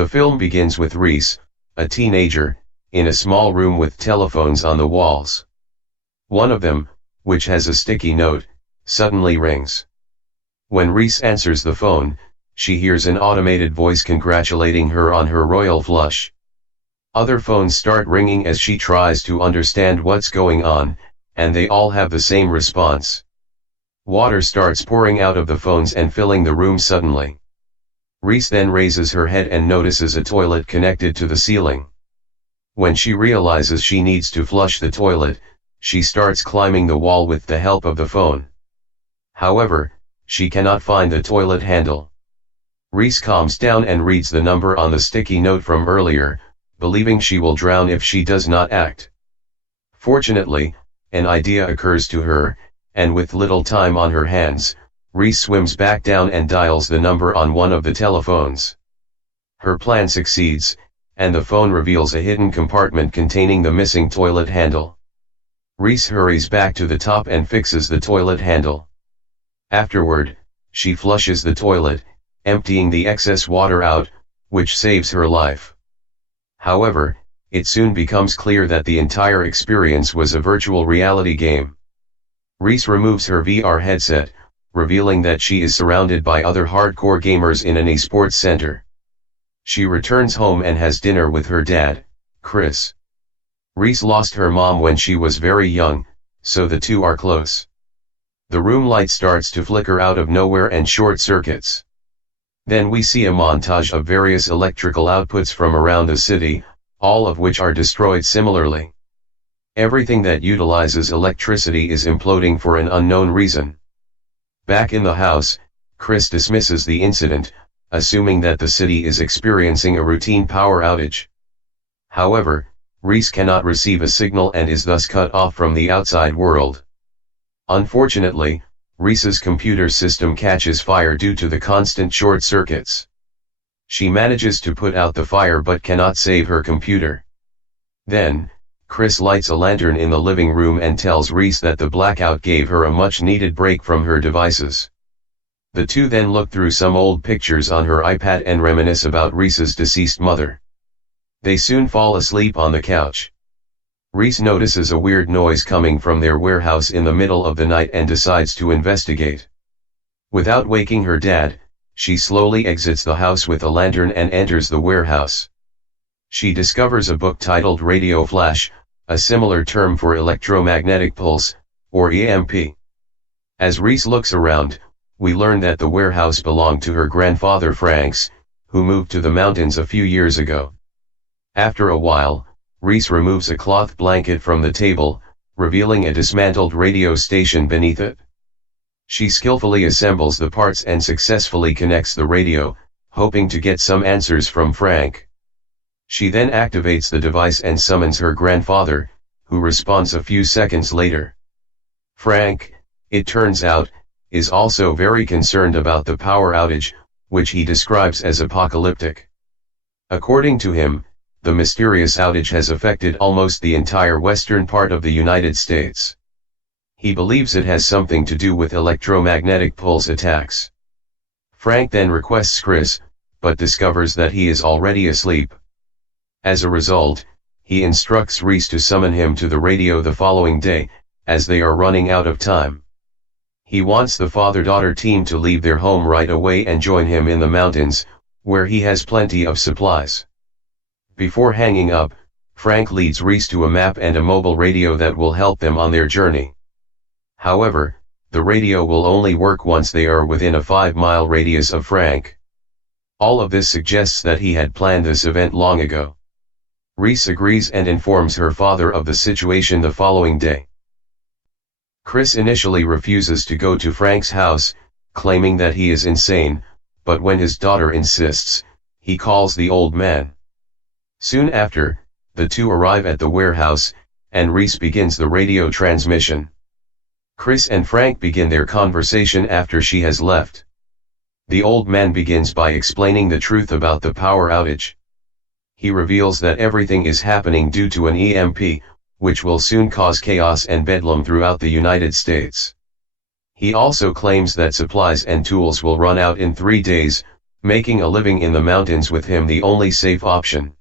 The film begins with Reese, a teenager, in a small room with telephones on the walls. One of them, which has a sticky note, suddenly rings. When Reese answers the phone, she hears an automated voice congratulating her on her royal flush. Other phones start ringing as she tries to understand what's going on, and they all have the same response. Water starts pouring out of the phones and filling the room suddenly. Reese then raises her head and notices a toilet connected to the ceiling. When she realizes she needs to flush the toilet, she starts climbing the wall with the help of the phone. However, she cannot find the toilet handle. Reese calms down and reads the number on the sticky note from earlier, believing she will drown if she does not act. Fortunately, an idea occurs to her, and with little time on her hands, Reese swims back down and dials the number on one of the telephones. Her plan succeeds, and the phone reveals a hidden compartment containing the missing toilet handle. Reese hurries back to the top and fixes the toilet handle. Afterward, she flushes the toilet, emptying the excess water out, which saves her life. However, it soon becomes clear that the entire experience was a virtual reality game. Reese removes her VR headset, revealing that she is surrounded by other hardcore gamers in an esports center. She returns home and has dinner with her dad, Chris. Reese lost her mom when she was very young, so the two are close. The room light starts to flicker out of nowhere and short circuits. Then we see a montage of various electrical outputs from around the city, all of which are destroyed similarly. Everything that utilizes electricity is imploding for an unknown reason. Back in the house, Chris dismisses the incident, assuming that the city is experiencing a routine power outage. However, Reese cannot receive a signal and is thus cut off from the outside world. Unfortunately, Reese's computer system catches fire due to the constant short circuits. She manages to put out the fire but cannot save her computer. Then, Chris lights a lantern in the living room and tells Reese that the blackout gave her a much-needed break from her devices. The two then look through some old pictures on her iPad and reminisce about Reese's deceased mother. They soon fall asleep on the couch. Reese notices a weird noise coming from their warehouse in the middle of the night and decides to investigate. Without waking her dad, she slowly exits the house with a lantern and enters the warehouse. She discovers a book titled Radioflash, a similar term for electromagnetic pulse, or EMP. As Reese looks around, we learn that the warehouse belonged to her grandfather Franks, who moved to the mountains a few years ago. After a while, Reese removes a cloth blanket from the table, revealing a dismantled radio station beneath it. She skillfully assembles the parts and successfully connects the radio, hoping to get some answers from Frank. She then activates the device and summons her grandfather, who responds a few seconds later. Frank, it turns out, is also very concerned about the power outage, which he describes as apocalyptic. According to him, the mysterious outage has affected almost the entire western part of the United States. He believes it has something to do with electromagnetic pulse attacks. Frank then requests Chris, but discovers that he is already asleep. As a result, he instructs Reese to summon him to the radio the following day, as they are running out of time. He wants the father-daughter team to leave their home right away and join him in the mountains, where he has plenty of supplies. Before hanging up, Frank leads Reese to a map and a mobile radio that will help them on their journey. However, the radio will only work once they are within a 5-mile radius of Frank. All of this suggests that he had planned this event long ago. Reese agrees and informs her father of the situation the following day. Chris initially refuses to go to Frank's house, claiming that he is insane, but when his daughter insists, he calls the old man. Soon after, the two arrive at the warehouse, and Reese begins the radio transmission. Chris and Frank begin their conversation after she has left. The old man begins by explaining the truth about the power outage. He reveals that everything is happening due to an EMP, which will soon cause chaos and bedlam throughout the United States. He also claims that supplies and tools will run out in 3 days, making a living in the mountains with him the only safe option.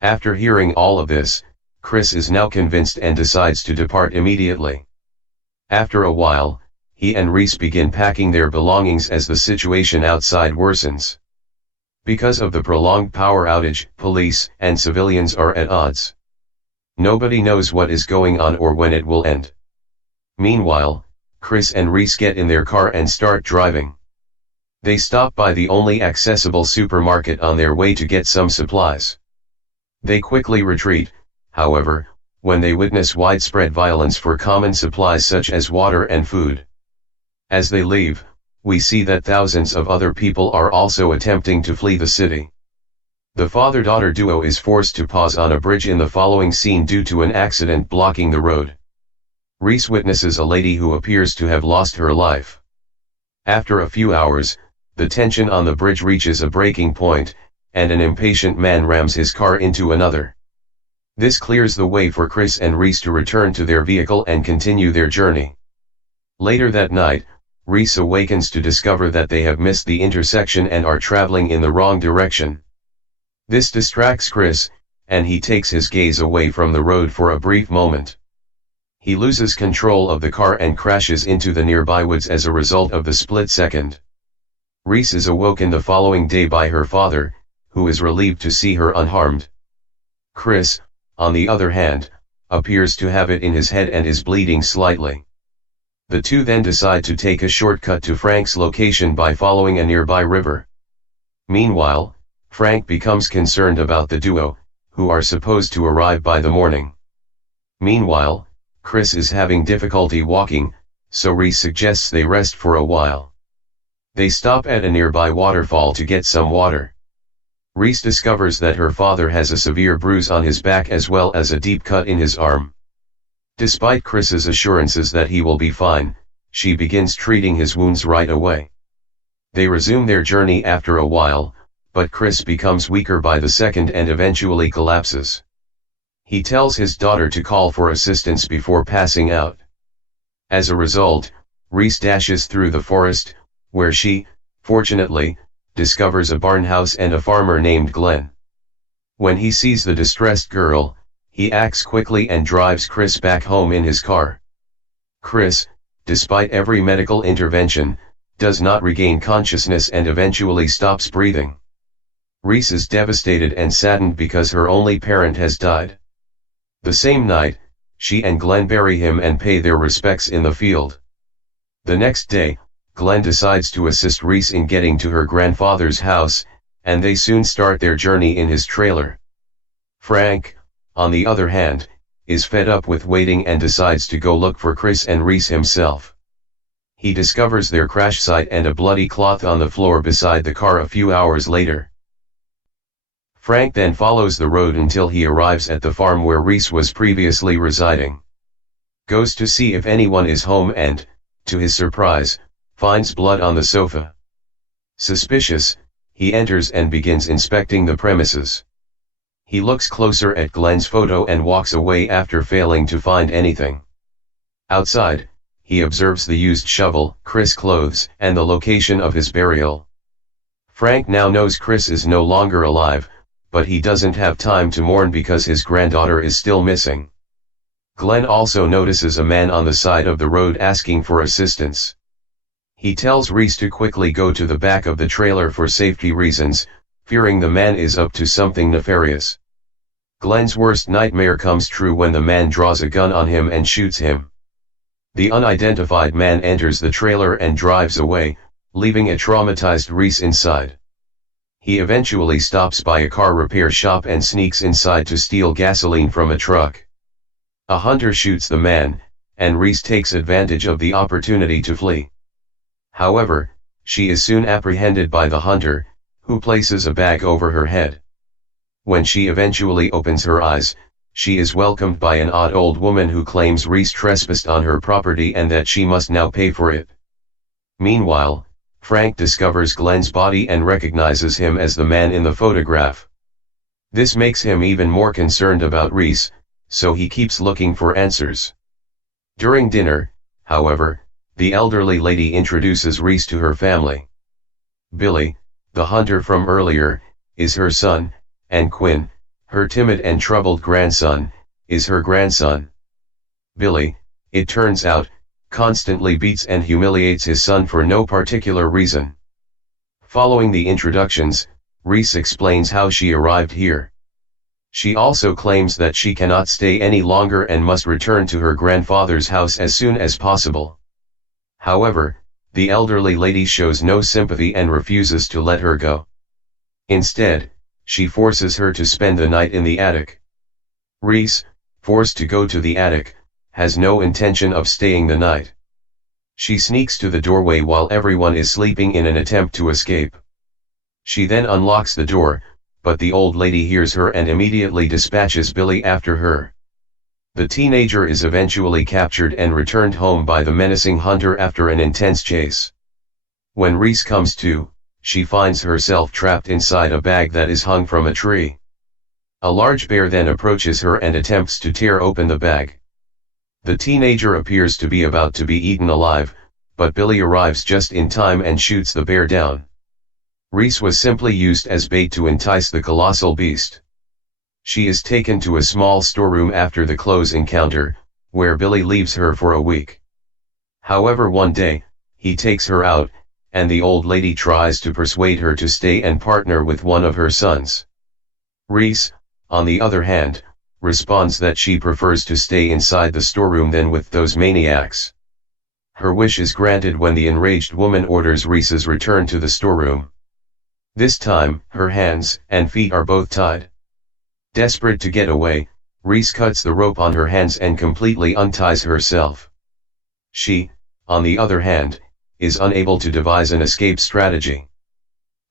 After hearing all of this, Chris is now convinced and decides to depart immediately. After a while, he and Reese begin packing their belongings as the situation outside worsens. Because of the prolonged power outage, police and civilians are at odds. Nobody knows what is going on or when it will end. Meanwhile, Chris and Reese get in their car and start driving. They stop by the only accessible supermarket on their way to get some supplies. They quickly retreat, however, when they witness widespread violence for common supplies such as water and food. As they leave, we see that thousands of other people are also attempting to flee the city. The father-daughter duo is forced to pause on a bridge in the following scene due to an accident blocking the road. Reese witnesses a lady who appears to have lost her life. After a few hours, the tension on the bridge reaches a breaking point, and an impatient man rams his car into another. This clears the way for Chris and Reese to return to their vehicle and continue their journey. Later that night, Reese awakens to discover that they have missed the intersection and are traveling in the wrong direction. This distracts Chris, and he takes his gaze away from the road for a brief moment. He loses control of the car and crashes into the nearby woods as a result of the split second. Reese is awoken the following day by her father, who is relieved to see her unharmed. Chris, on the other hand, appears to have it in his head and is bleeding slightly. The two then decide to take a shortcut to Frank's location by following a nearby river. Meanwhile, Frank becomes concerned about the duo, who are supposed to arrive by the morning. Meanwhile, Chris is having difficulty walking, so Reese suggests they rest for a while. They stop at a nearby waterfall to get some water. Reese discovers that her father has a severe bruise on his back as well as a deep cut in his arm. Despite Chris's assurances that he will be fine, she begins treating his wounds right away. They resume their journey after a while, but Chris becomes weaker by the second and eventually collapses. He tells his daughter to call for assistance before passing out. As a result, Reese dashes through the forest, where she, fortunately, discovers a barn house and a farmer named Glenn. When he sees the distressed girl, he acts quickly and drives Chris back home in his car. Chris, despite every medical intervention, does not regain consciousness and eventually stops breathing. Reese is devastated and saddened because her only parent has died. The same night, she and Glenn bury him and pay their respects in the field. The next day, Glenn decides to assist Reese in getting to her grandfather's house, and they soon start their journey in his trailer. Frank, on the other hand, is fed up with waiting and decides to go look for Chris and Reese himself. He discovers their crash site and a bloody cloth on the floor beside the car a few hours later. Frank then follows the road until he arrives at the farm where Reese was previously residing. Goes to see if anyone is home and, to his surprise, finds blood on the sofa. Suspicious, he enters and begins inspecting the premises. He looks closer at Glenn's photo and walks away after failing to find anything. Outside, he observes the used shovel, Chris' clothes, and the location of his burial. Frank now knows Chris is no longer alive, but he doesn't have time to mourn because his granddaughter is still missing. Glenn also notices a man on the side of the road asking for assistance. He tells Reese to quickly go to the back of the trailer for safety reasons, fearing the man is up to something nefarious. Glenn's worst nightmare comes true when the man draws a gun on him and shoots him. The unidentified man enters the trailer and drives away, leaving a traumatized Reese inside. He eventually stops by a car repair shop and sneaks inside to steal gasoline from a truck. A hunter shoots the man, and Reese takes advantage of the opportunity to flee. However, she is soon apprehended by the hunter, who places a bag over her head. When she eventually opens her eyes, she is welcomed by an odd old woman who claims Reese trespassed on her property and that she must now pay for it. Meanwhile, Frank discovers Glenn's body and recognizes him as the man in the photograph. This makes him even more concerned about Reese, so he keeps looking for answers. During dinner, however, the elderly lady introduces Reese to her family. Billy, the hunter from earlier, is her son, and Quinn, her timid and troubled grandson, is her grandson. Billy, it turns out, constantly beats and humiliates his son for no particular reason. Following the introductions, Reese explains how she arrived here. She also claims that she cannot stay any longer and must return to her grandfather's house as soon as possible. However, the elderly lady shows no sympathy and refuses to let her go. Instead, she forces her to spend the night in the attic. Reese, forced to go to the attic, has no intention of staying the night. She sneaks to the doorway while everyone is sleeping in an attempt to escape. She then unlocks the door, but the old lady hears her and immediately dispatches Billy after her. The teenager is eventually captured and returned home by the menacing hunter after an intense chase. When Reese comes to, she finds herself trapped inside a bag that is hung from a tree. A large bear then approaches her and attempts to tear open the bag. The teenager appears to be about to be eaten alive, but Billy arrives just in time and shoots the bear down. Reese was simply used as bait to entice the colossal beast. She is taken to a small storeroom after the close encounter, where Billy leaves her for a week. However, one day, he takes her out, and the old lady tries to persuade her to stay and partner with one of her sons. Reese, on the other hand, responds that she prefers to stay inside the storeroom than with those maniacs. Her wish is granted when the enraged woman orders Reese's return to the storeroom. This time, her hands and feet are both tied. Desperate to get away, Reese cuts the rope on her hands and completely unties herself. She, on the other hand, is unable to devise an escape strategy.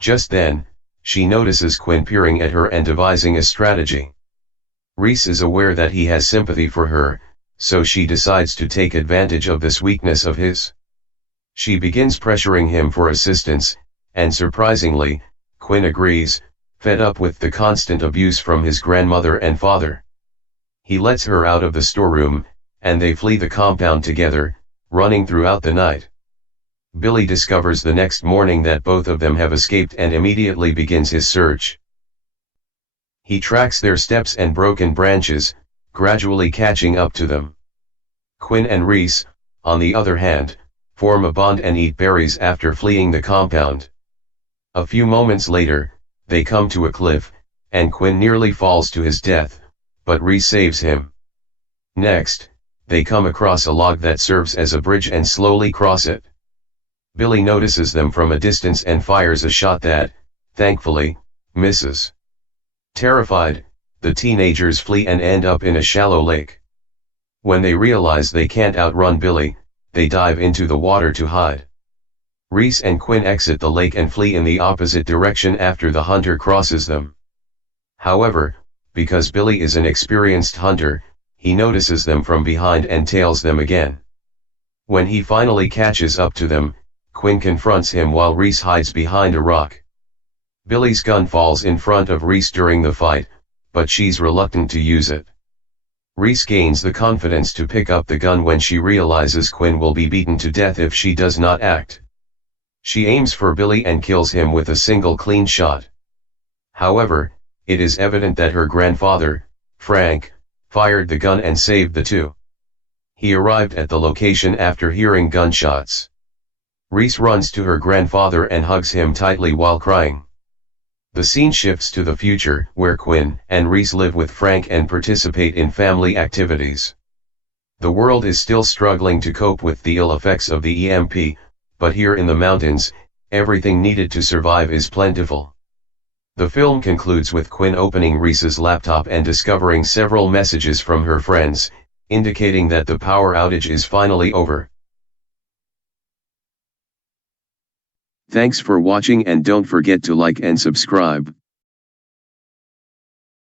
Just then, she notices Quinn peering at her and devising a strategy. Reese is aware that he has sympathy for her, so she decides to take advantage of this weakness of his. She begins pressuring him for assistance, and surprisingly, Quinn agrees, fed up with the constant abuse from his grandmother and father. He lets her out of the storeroom, and they flee the compound together, running throughout the night. Billy discovers the next morning that both of them have escaped and immediately begins his search. He tracks their steps and broken branches, gradually catching up to them. Quinn and Reese, on the other hand, form a bond and eat berries after fleeing the compound. A few moments later, they come to a cliff, and Quinn nearly falls to his death, but Reese saves him. Next, they come across a log that serves as a bridge and slowly cross it. Billy notices them from a distance and fires a shot that, thankfully, misses. Terrified, the teenagers flee and end up in a shallow lake. When they realize they can't outrun Billy, they dive into the water to hide. Reese and Quinn exit the lake and flee in the opposite direction after the hunter crosses them. However, because Billy is an experienced hunter, he notices them from behind and tails them again. When he finally catches up to them, Quinn confronts him while Reese hides behind a rock. Billy's gun falls in front of Reese during the fight, but she's reluctant to use it. Reese gains the confidence to pick up the gun when she realizes Quinn will be beaten to death if she does not act. She aims for Billy and kills him with a single clean shot. However, it is evident that her grandfather, Frank, fired the gun and saved the two. He arrived at the location after hearing gunshots. Reese runs to her grandfather and hugs him tightly while crying. The scene shifts to the future, where Quinn and Reese live with Frank and participate in family activities. The world is still struggling to cope with the ill effects of the EMP, but here in the mountains, everything needed to survive is plentiful. The film concludes with Quinn opening Reese's laptop and discovering several messages from her friends, indicating that the power outage is finally over. Thanks for watching and don't forget to like and subscribe.